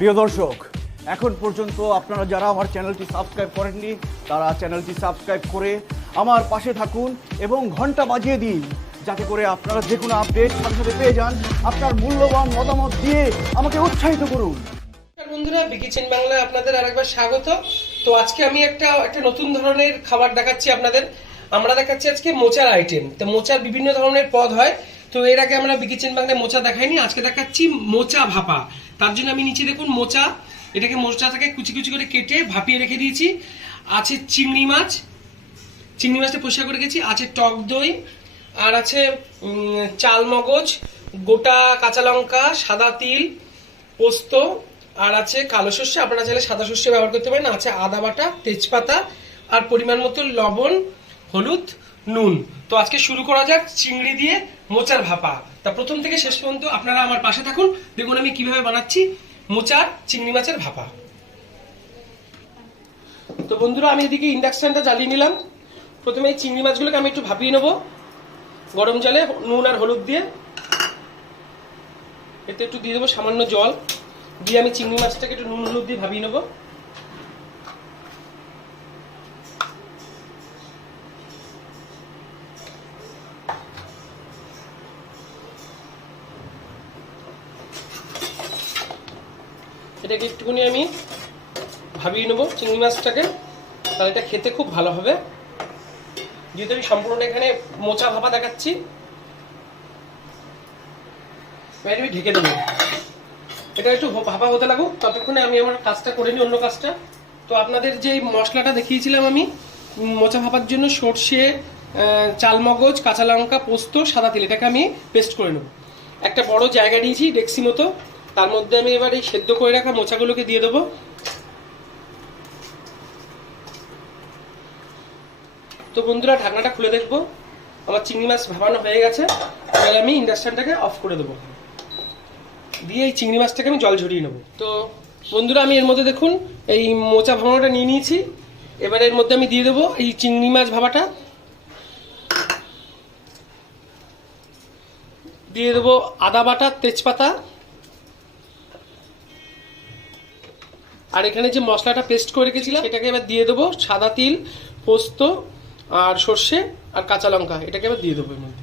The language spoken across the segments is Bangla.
প্রিয় দর্শক, এখন পর্যন্ত আপনারা যারা আমার চ্যানেলটি সাবস্ক্রাইব করেননি তারা চ্যানেলটি সাবস্ক্রাইব করে আমার পাশে থাকুন এবং ঘন্টা বাজিয়ে দিন, যাতে করে আপনারা যে কোনো আপডেট সাথে সাথে পেয়ে যান। আপনার মূল্যবান মতামত দিয়ে আমাকে উৎসাহিত করুন। বন্ধুরা, কিচেন বাংলায় আপনাদের আরেকবার স্বাগত। তো আজকে আমি একটা নতুন ধরনের খাবার দেখাচ্ছি আপনাদের। আমরা দেখাচ্ছি আজকে মোচার আইটেম। তো মোচার বিভিন্ন ধরনের পদ হয়, তো এর আগে আমরা কিচেন বাংলায় মোচা দেখাইনি। আজকে দেখাচ্ছি মোচা ভাপা। তার জন্য আমি নিচে দেখুন মোচা, এটাকে মোচাটাকে কুচি কুচি করে কেটে ভাপিয়ে রেখে দিয়েছি। আছে চিংড়ি মাছ, চিংড়ি মাছটা পরিষ্কার করে রেখেছি। আছে টক দই, আর আছে চাল মগজ, গোটা কাঁচা লঙ্কা, সাদা তিল, পোস্ত, আর আছে কালো সর্ষে, আপনারা চাইলে সাদা সর্ষে ব্যবহার করতে পারেন। আছে আদা বাটা, তেজপাতা, আর পরিমাণ মতো লবণ, হলুদ, নুন। তো আজকে শুরু করা যাক চিংড়ি দিয়ে মোচার ভাপা। তা প্রথম থেকে শেষ পর্যন্ত আপনারা আমার পাশে থাকুন, দেখুন আমি কিভাবে বানাচ্ছি মোচার চিংড়ি মাছের ভাপা। তো বন্ধুরা, আমি এদিকে ইন্ডাকশনটা জ্বালিয়ে নিলাম। প্রথমে এই চিংড়ি মাছগুলোকে আমি একটু ভাপিয়ে নেবো গরম জলে নুন আর হলুদ দিয়ে। এতে একটু দিয়ে দেবো সামান্য জল, দিয়ে আমি চিংড়ি মাছটাকে একটু নুন হলুদ দিয়ে ভাপিয়ে নেবো। এটাকে একটুখানি আমি ভাবিয়ে নেবো চিংড়ি মাছটাকে, তাহলে এটা খেতে খুব ভালো হবে। যেহেতু আমি সম্পূর্ণটা এখানে মোচা ভাপা দেখাচ্ছি, আমি ঢেকে দেবো। এটা একটু ভাপা হতে লাগুক, ততক্ষণে আমি আমার কাজটা করে নিই, অন্য কাজটা। তো আপনাদের যে মশলাটা দেখিয়েছিলাম আমি মোচা ভাপার জন্য, সর্ষে, চালমগজ, কাঁচা লঙ্কা, পোস্ত, সাদা তিল, এটাকে আমি পেস্ট করে নেব। একটা বড় জায়গা নিয়েছি ডেক্সি মতো, তার মধ্যে আমি এবার এই সেদ্ধ করে রাখা মোচাগুলোকে দিয়ে দেবো। তো বন্ধুরা, ঢাকনাটা খুলে দেখবো, আমার চিংড়ি মাছ ভাপানো হয়ে গেছে। এবার আমি ইন্ডাকশনটাকে অফ করে দেবো, দিয়ে এই চিংড়ি মাছটাকে আমি জল ঝরিয়ে নেবো। তো বন্ধুরা, আমি এর মধ্যে দেখুন এই মোচা ভাপানোটা নিয়ে নিয়েছি। এবার এর মধ্যে আমি দিয়ে দেবো এই চিংড়ি মাছ ভাপাটা, দিয়ে দেবো আদা বাটা, তেজপাতা, আর এখানে যে মশলাটা পেস্ট করে রেখেছিলাম এটাকে এবার দিয়ে দেবো। সাদা তিল, পোস্ত, আর সর্ষে, আর কাঁচা লঙ্কা, এটাকে এবার দিয়ে দেবো এর মধ্যে।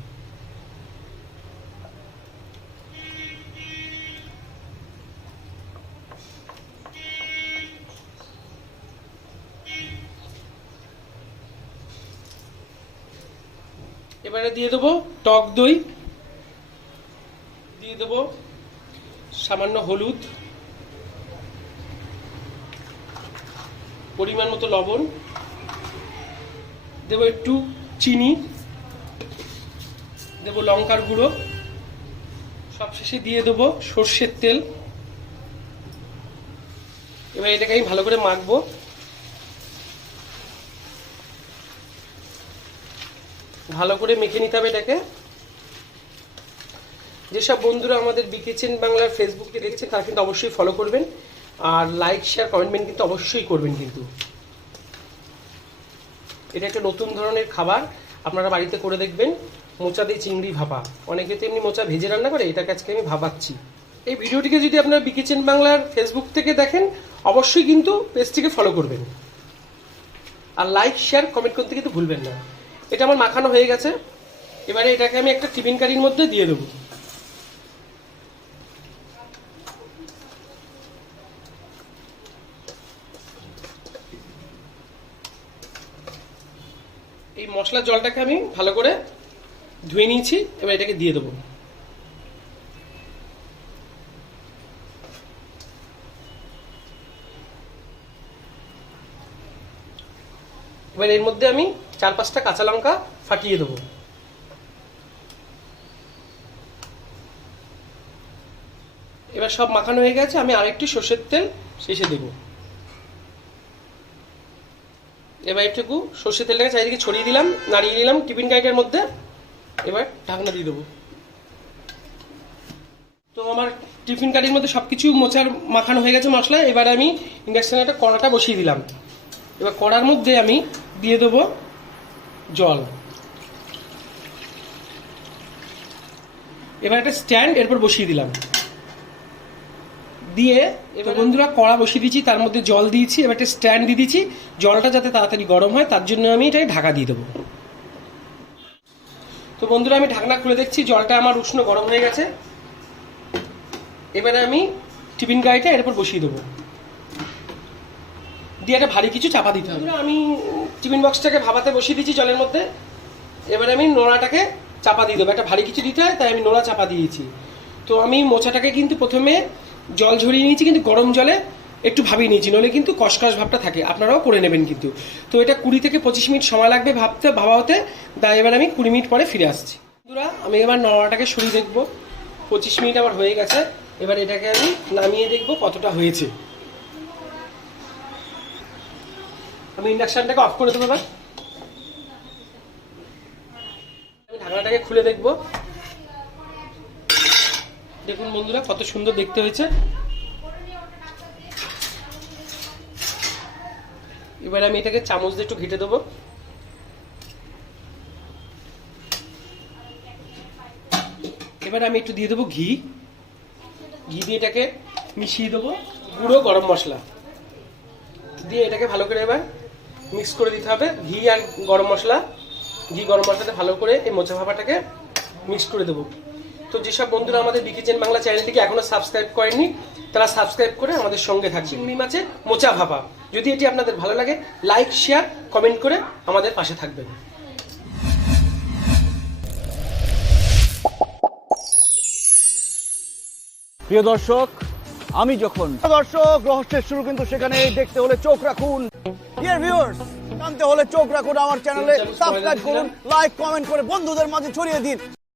এবারে দিয়ে দেবো টক দই, দিয়ে দেবো সামান্য হলুদ, পরিমাণ মতো লবণ, দেবো একটু চিনি, দেবো লঙ্কার গুঁড়ো, সবশেষে দিয়ে দেবো সর্ষের তেল। এবার এটাকে আমি ভালো করে মাখবো। ভালো করে মেখে নিতে হবে এটাকে। যেসব বন্ধুরা আমাদের কিচেন বাংলার ফেসবুকে দেখছেন তারা কিন্তু অবশ্যই ফলো করবেন, আর লাইক, শেয়ার, কমেন্ট কিন্তু অবশ্যই করবেন। কিন্তু এটা একটা নতুন ধরনের খাবার, আপনারা বাড়িতে করে দেখবেন। মোচা দিয়ে চিংড়ি ভাপা, অনেকে তো এমনি মোচা ভেজে রান্না করে, এটাকে আজকে আমি ভাপাচ্ছি। এই ভিডিওটিকে যদি আপনারা কিচেন বাংলার ফেসবুক থেকে দেখেন, অবশ্যই কিন্তু পেজটিকে ফলো করবেন, আর লাইক, শেয়ার, কমেন্ট করতে কিন্তু ভুলবেন না। এটা আমার মাখানো হয়ে গেছে। এবারে এটাকে আমি একটা টিফিন কারির মধ্যে দিয়ে দেবো। এই মশলার জলটাকে আমি ভালো করে ধুয়ে নিয়েছি, এবার এটাকে দিয়ে দেবো। এবার এর মধ্যে আমি 4-5টা কাঁচা লঙ্কা ফাটিয়ে দেবো। এবার সব মাখানো হয়ে গেছে, আমি আরেকটু সর্ষের তেল শেষে দেবো। এবার একটু সর্ষের তেলটাকে চারিদিকে ছড়িয়ে দিলাম, নাড়িয়ে নিলাম টিফিন কারিটার মধ্যে। এবার ঢাকনা দিয়ে দেবো। তো আমার টিফিন কারির মধ্যে সবকিছু মোচার মাখানো হয়ে গেছে মশলা। এবার আমি ইন্ডাকশনে একটা কড়াটা বসিয়ে দিলাম। এবার কড়ার মধ্যে আমি দিয়ে দেবো জল। এবার একটা স্ট্যান্ড এরপর বসিয়ে দিলাম। দিয়ে এবার বন্ধুরা কড়া বসিয়ে দিয়েছি, তার মধ্যে জল দিয়েছি, এবার একটা স্ট্যান্ড দিয়ে দিয়েছি, জলটা যাতে তাড়াতাড়ি গরম হয় তার জন্য আমি এটাকে ঢাকা দিয়ে দেবো। তো বন্ধুরা আমি ঢাকনা খুলে দেখছি জলটা আমার উষ্ণ গরম হয়ে গেছে। এবারে আমি টিফিন গাড়িটা এর উপর বসিয়ে দেবো, দিয়ে একটা ভারী কিছু চাপা দিতে হবে। আমি টিফিন বক্সটাকে ভাপাতে বসিয়ে দিয়েছি জলের মধ্যে, এবারে আমি নোড়াটাকে চাপা দিয়ে দেবো, একটা ভারী কিছু দিতে হয় তাই আমি নোড়া চাপা দিয়েছি। তো আমি মোচাটাকে কিন্তু প্রথমে জল ঝরিয়ে নিয়েছি, কিন্তু গরম জলে একটু ভাবিয়ে নিয়েছি, নইলে কিন্তু কষকষ ভাবটা থাকে, আপনারাও করে নেবেন কিন্তু। তো এটা 20 থেকে 25 মিনিট সময় লাগবে ভাবা হতে, তাই এবার আমি 20 মিনিট পরে ফিরে আসছি। বন্ধুরা আমি এবার নোড়াটাকে সরিয়ে দেখবো, 25 মিনিট আমার হয়ে গেছে। এবার এটাকে আমি নামিয়ে দেখবো কতটা হয়েছে। আমি ইন্ডাকশনটাকে অফ করে দেবো। এবার আমি ঢাকনাটাকে খুলে দেখবো, দেখুন বন্ধুরা কত সুন্দর দেখতে হয়েছে। এবার আমি এটাকে চামচ দিয়ে একটু ঘেটে দেবো। এবার আমি একটু দিয়ে দেবো ঘি দিয়ে এটাকে মিশিয়ে দেবো গুঁড়ো গরম মশলা দিয়ে, এটাকে ভালো করে এবার মিক্স করে দিতে হবে। ঘি গরম মশলাতে ভালো করে এই মোচা ভাপাটাকে মিক্স করে দেবো। তো যেসব বন্ধুরা আমাদের বিকিচেন বাংলা চ্যানেলটিকে এখনো সাবস্ক্রাইব করেননি তারা সাবস্ক্রাইব করে আমাদের সঙ্গে থাকবে। চিংড়ি মাছের মোচা ভাপা যদি এটি আপনাদের ভালো লাগে, লাইক শেয়ার কমেন্ট করে আমাদের পাশে থাকবেন। প্রিয় দর্শক, আমি যখন রহস্যের শুরু কিন্তু সেখানে দেখতে হলে চোখ রাখুন। ডিয়ার ভিউয়ার্স, জানতে হলে চোখ রাখুন আমার চ্যানেলে, সাবস্ক্রাইব করুন, লাইক কমেন্ট করে বন্ধুদের মাঝে ছড়িয়ে দিন।